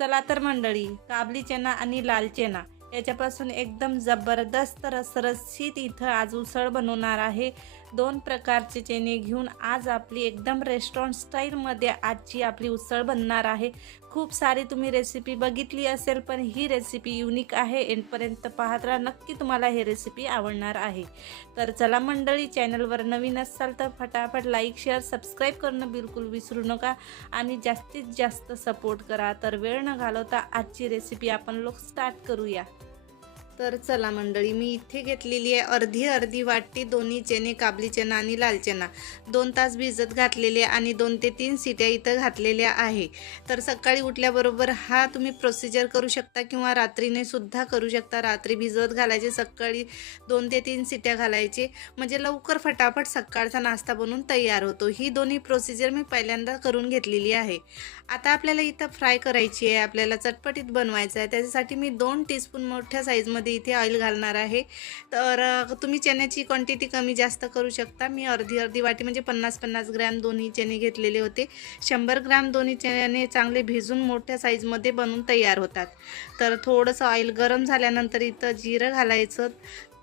चला तर मंडळी काबली चेना आणि लाल चेना याच्यापासून एकदम जबरदस्त रसरशीत इथं आज उसळ बनवणार आहे. दोन प्रकारचे चेने घेऊन आज आपली एकदम रेस्टॉरंट स्टाईलमध्ये आजची आपली उसळ बनणार आहे. खूप सारी तुम्ही रेसिपी बघितली असेल पण ही रेसिपी युनिक आहे. एंडपर्यंत पाहत राहा. नक्की तुम्हाला ही रेसिपी आवडणार आहे. तर चला मंडळी चॅनलवर नवीन असाल तर फटाफट लाईक शेअर सबस्क्राईब करणं बिलकुल विसरू नका. आणि जास्तीत जास्त सपोर्ट करा. तर वेळ न घालवता आजची रेसिपी आपण लोक स्टार्ट करूया. तर चला मंडळी मी इथे घेतलेली आहे अर्धी अर्धी वाटी दोन्ही चणे काबली चना आणि लाल चना दोन तास भिजत घातलेले आणि दोन ते तीन सिट्या इथं घातलेल्या आहे. तर सकाळी उठल्याबरोबर हा तुम्ही प्रोसिजर करू शकता किंवा रात्रीने सुद्धा करू शकता. रात्री भिजवत घालायचे सकाळी दोन ते तीन सिट्या घालायचे. म्हणजे लवकर फटाफट सकाळचा नाश्ता बनवून तयार होतो. ही दोन्ही प्रोसिजर मी पहिल्यांदा करून घेतलेली आहे. आता आपल्याला इथं फ्राय करायची आहे आपल्याला चटपटीत बनवायचं आहे. त्याच्यासाठी मी दोन टीस्पून मोठ्या साईजमध्ये इथे ऑइल घालणार आहे. तर तुम्ही चण्याची क्वांटिटी कमी जास्त करू शकता. मी अर्धी अर्धी वाटी म्हणजे पन्नास पन्नास ग्रॅम दोन्ही चणे घेतलेले होते. शंभर ग्रॅम दोन्ही चणे चांगले भिजून मोठ्या साईजमध्ये बनवून तयार होतात. तर थोडंसं ऑइल गरम झाल्यानंतर इथं जिरं घालायचं.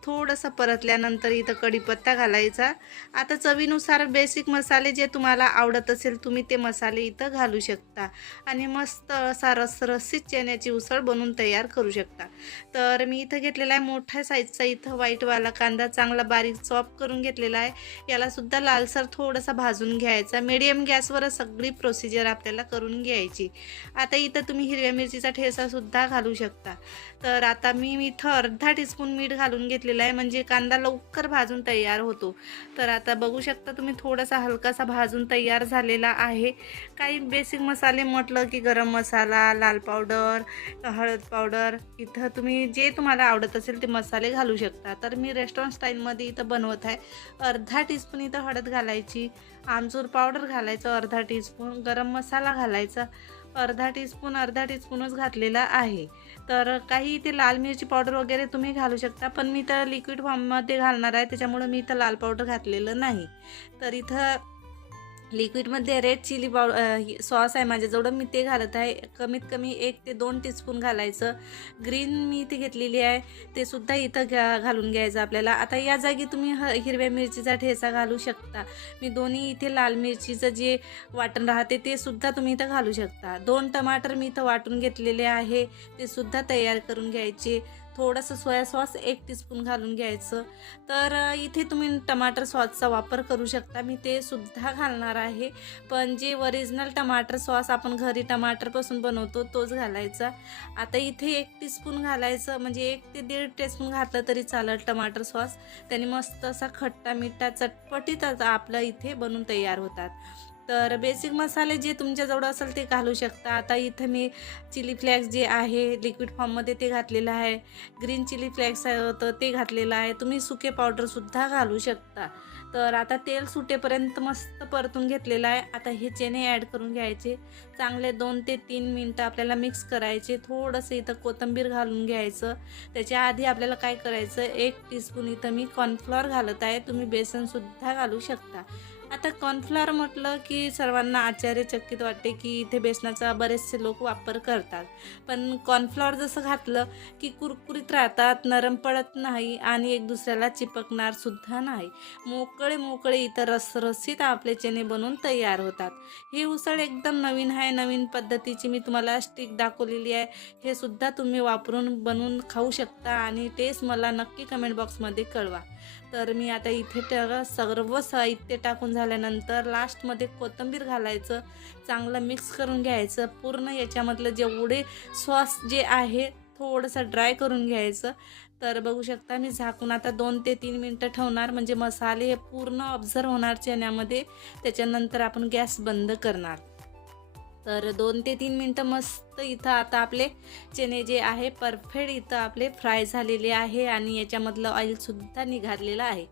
थोडंसं परतल्यानंतर इथं कढीपत्ता घालायचा. आता चवीनुसार बेसिक मसाले जे तुम्हाला आवडत असेल तुम्ही ते मसाले इथं घालू शकता. आणि मस्त असा रसरसीत चण्याची उसळ बनवून तयार करू शकता. तर मी इथं घेतलेला आहे मोठ्या साईजचा इथं व्हाईटवाला कांदा चांगला बारीक चॉप करून घेतलेला आहे. यालासुद्धा लालसर थोडासा भाजून घ्यायचा. मिडियम गॅसवरच सगळी प्रोसिजर आपल्याला करून घ्यायची. आता इथं तुम्ही हिरव्या मिरचीचा ठेसासुद्धा घालू शकता. तर आता मी इथं अर्धा टीस्पून मीठ घालून घेतलेलं आहे म्हणजे कांदा लवकर भाजून तयार होतो. तर आता बघू शकता तुम्ही थोडासा हलकासा भाजून तयार झालेला आहे. काही बेसिक मसाले म्हटलं की गरम मसाला लाल पावडर हळद पावडर इथं तुम्ही जे तुम्हाला आवडत असेल ते मसाले घालू शकता. तर मी रेस्टॉरंट स्टाईलमध्ये इथं बनवत आहे. अर्धा टीस्पून इथं हळद घालायची आमचूर पावडर घालायचं अर्धा टीस्पून गरम मसाला घालायचा. अर्धा टीस्पून अर्धा टीस्पूनच घातलेला आहे. तर काही इथे लाल मिरची पावडर वगैरे तुम्ही घालू शकता पण मी तर लिक्विड फॉर्ममध्ये घालणार आहे त्याच्यामुळं मी इथं लाल पावडर घातलेलं नाही. तर इथं लिक्विडमध्ये रेड चिली पावडर सॉस आहे माझ्याजवळ. मी ते घालत आहे. कमीत कमी एक ते दोन टीस्पून घालायचं. ग्रीन मी इथे घेतलेली आहे. ते सुद्धा इथं घ्या घालून घ्यायचं आपल्याला. आता या जागी तुम्ही ह हिरव्या मिरचीचा ठेचा घालू शकता. मी दोन्ही इथे लाल मिरचीचं जे वाटण राहते ते सुद्धा तुम्ही इथं घालू शकता. दोन टमाटर मी इथं वाटून घेतलेले आहे. ते सुद्धा तयार करून घ्यायचे. थोडंसं सोया सॉस एक टीस्पून घालून घ्यायचं. तर इथे तुम्ही टमाटर सॉसचा वापर करू शकता. मी ते सुद्धा घालणार आहे. पण जे ओरिजिनल टमाटर सॉस आपण घरी टमाटरपासून बनवतो तोच घालायचा. आता इथे एक टीस्पून घालायचं. म्हणजे एक ते दीड टीस्पून घातलं तरी चालेल टमाटर सॉस. त्याने मस्त असा खट्टा मिठा चटपटीत आपलं इथे बनून तयार होतात. तर बेसिक मसाले जे तुमच्याजवळ असेल ते घालू शकता. आता इथं मी चिली फ्लॅक्स जे आहे लिक्विड फॉर्ममध्ये ते घातलेलं आहे. ग्रीन चिली फ्लॅक्स होतं ते घातलेलं आहे. तुम्ही सुके पावडरसुद्धा घालू शकता. तर आता तेल सुटेपर्यंत मस्त परतून घेतलेलं आहे. आता हे चेने ॲड करून घ्यायचे. चांगले दोन ते तीन मिनटं आपल्याला मिक्स करायचे. थोडंसं इथं कोथिंबीर घालून घ्यायचं. त्याच्या आधी आपल्याला काय करायचं? एक टीस्पून इथं मी कॉर्नफ्लॉर घालत आहे. तुम्ही बेसनसुद्धा घालू शकता. आता कॉर्नफ्लॉवर म्हटलं की सर्वांना आश्चर्यचकित वाटते की इथे बेसनाचा बरेचसे लोक वापर करतात. पण कॉर्नफ्लॉवर जसं घातलं की कुरकुरीत राहतात नरम पडत नाही आणि एक दुसऱ्याला चिपकणार सुद्धा नाही. मोकळे मोकळे इतर रसरसीत आपले चणे बनवून तयार होतात. ही उसळ एकदम नवीन आहे नवीन पद्धतीची मी तुम्हाला स्टिक दाखवलेली आहे. हे सुद्धा तुम्ही वापरून बनवून खाऊ शकता आणि टेस्ट मला नक्की कमेंट बॉक्समध्ये कळवा. तर मी आता इथे ट सर्व साहित्य टाकून झाल्यानंतर लास्टमध्ये कोथिंबीर घालायचं चांगलं मिक्स करून घ्यायचं पूर्ण याच्यामधलं जेवढे सॉस जे आहे थोडंसं ड्राय करून घ्यायचं. तर बघू शकता मी झाकून आता दोन ते तीन मिनटं ठेवणार म्हणजे मसाले हे पूर्ण ऑब्झर्व होणार चण्यामध्ये त्याच्यानंतर आपण गॅस बंद करणार. तर दोन ते तीन मिनटं मस्त इथं आता आपले चणे जे आहे परफेक्ट इथं आपले फ्राय झालेले आहे आणि याच्यामधलं ऑइलसुद्धा निघालेलं आहे.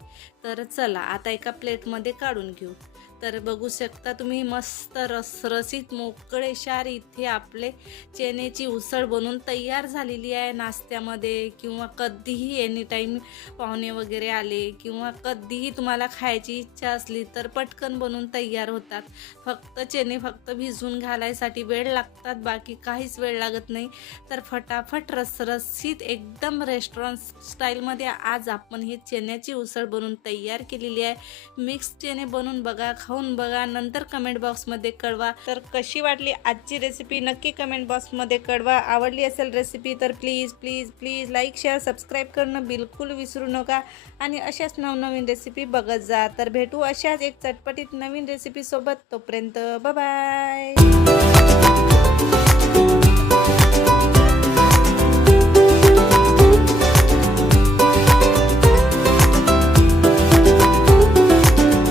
तर चला आता एका प्लेटमध्ये काढून घेऊ. तर बघू शकता तुम्ही मस्त रसरसीत मोकळेशार इथे आपले चेनेची उसळ बनून तयार झालेली आहे नाश्त्यामध्ये किंवा कधीही एनी टाईम पाहुणे वगैरे आले किंवा कधीही तुम्हाला खायची इच्छा असली तर पटकन बनून तयार होतात. फक्त चेने फक्त भिजून घालायसाठी वेळ लागतात बाकी काहीच वेळ लागत नाही. तर फटाफट रसरसीत एकदम रेस्टॉरंट स्टाईलमध्ये आज आपण ही चण्याची उसळ बनवून तयार केलेली आहे. मिक्स चेने बनवून बघा खाऊन बघा नंतर कमेंट बॉक्समध्ये कळवा. तर कशी वाटली आजची रेसिपी नक्की कमेंट बॉक्समध्ये कळवा. आवडली असेल रेसिपी तर please please please like share subscribe करणं बिलकुल विसरू नका. आणि अशाच नवनवीन रेसिपी बघत जा. तर भेटू अशाच एक चटपटीत नवीन रेसिपीसोबत तोपर्यंत बाय